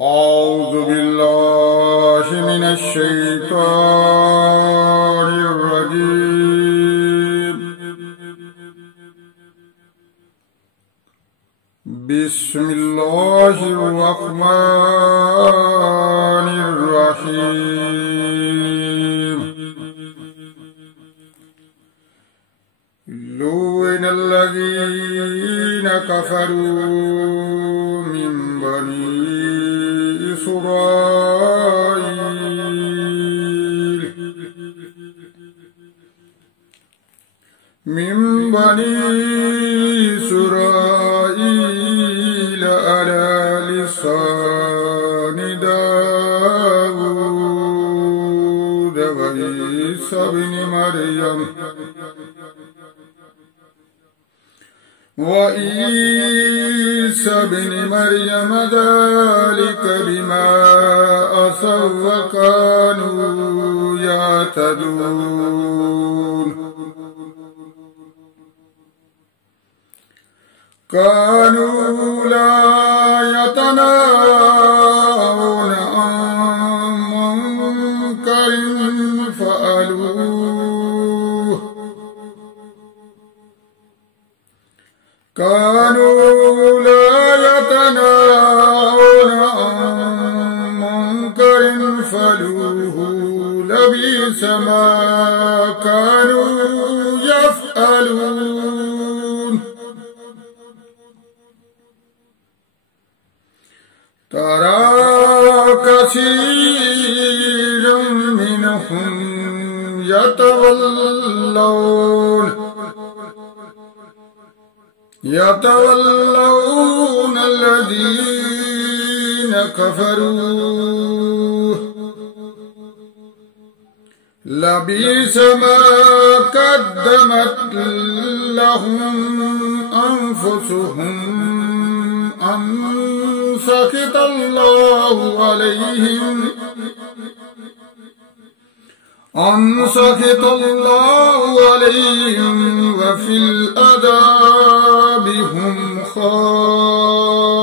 أعوذ بالله من الشيطان الرجيم. بسم الله الرحمن الرحيم. لعن الذين كفروا من بني إسرائيل على لسان داود وعيسى بن مريم ذلك بما عصوا وكانوا يعتدون. كانوا لا يتناهون عن منكر فعلوه. كانوا لا يتناهون عن منكر فعلوه لبئس ما كانوا يفعلون. ترى كثيرا منهم يتولون الذين كفروا لبئس ما قدمت لهم أنفسهم أن سخط الله عليهم وفي العذاب هم خالدون.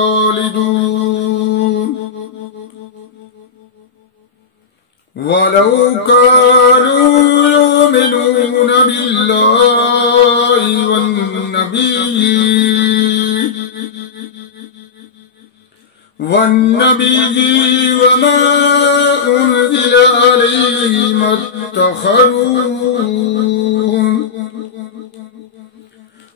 ولو كانوا يؤمنون بالله والنبي وما أنزل عليه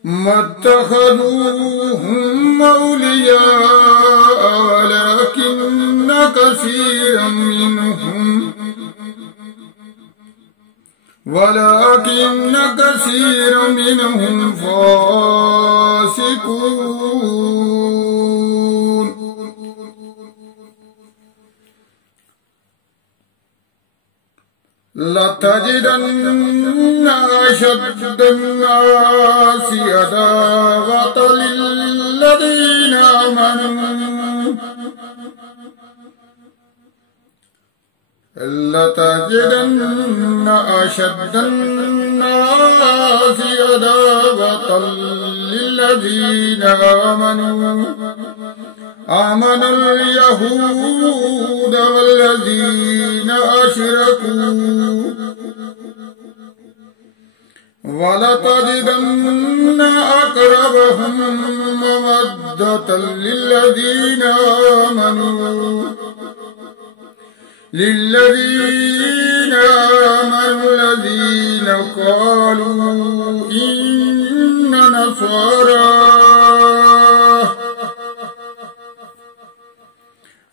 ما اتخذوهم أولياء ولكن كثيرا منهم فاسقون. لتجدن أشد الناس عداوة للذين آمنوا آمنوا اليهود والذين أشركوا ولتجدن أقربهم مودة للذين آمنوا الذين قالوا إن نصارى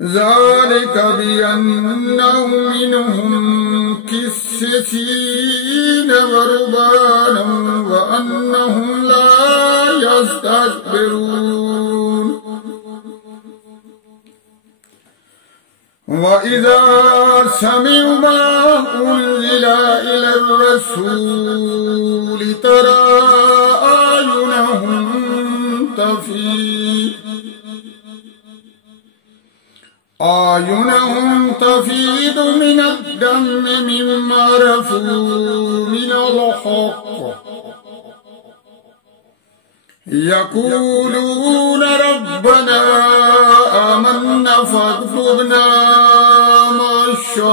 ذلك بأنهم منهم قسيسين ورهبانا وأنهم لا يستكبرون. وإذا سمعوا ما أنزل إلى الرسول ترى أعينهم تفيض من الدم مما عرفوا من الحق يقولون ربنا آمنا فاكتبنا مع الشاهدين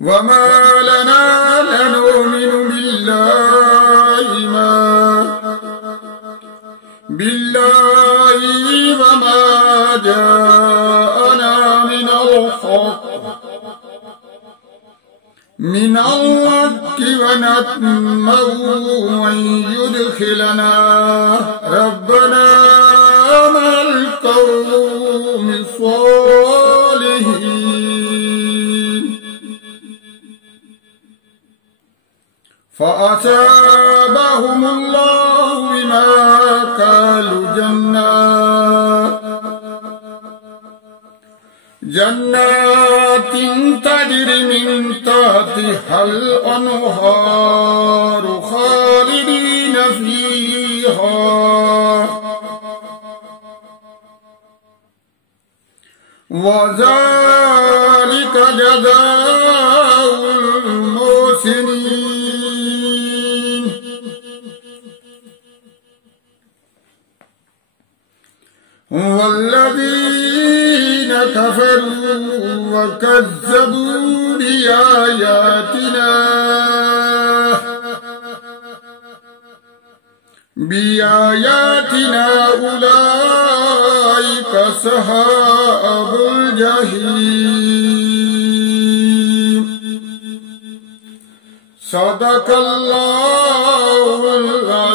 وما لنا لا نؤمن بالله وما جاءنا من الحق ونطمع أن يدخلنا ربنا مع القوم الصالحين فأثابهم الله بما قالوا جنات تجري من تحتها الأنهار خالدين فيها وذلك جزاء المحسنين والذين كفروا وكذبوا بآياتنا أولئك أصحاب الجحيم صدق الله العظيم.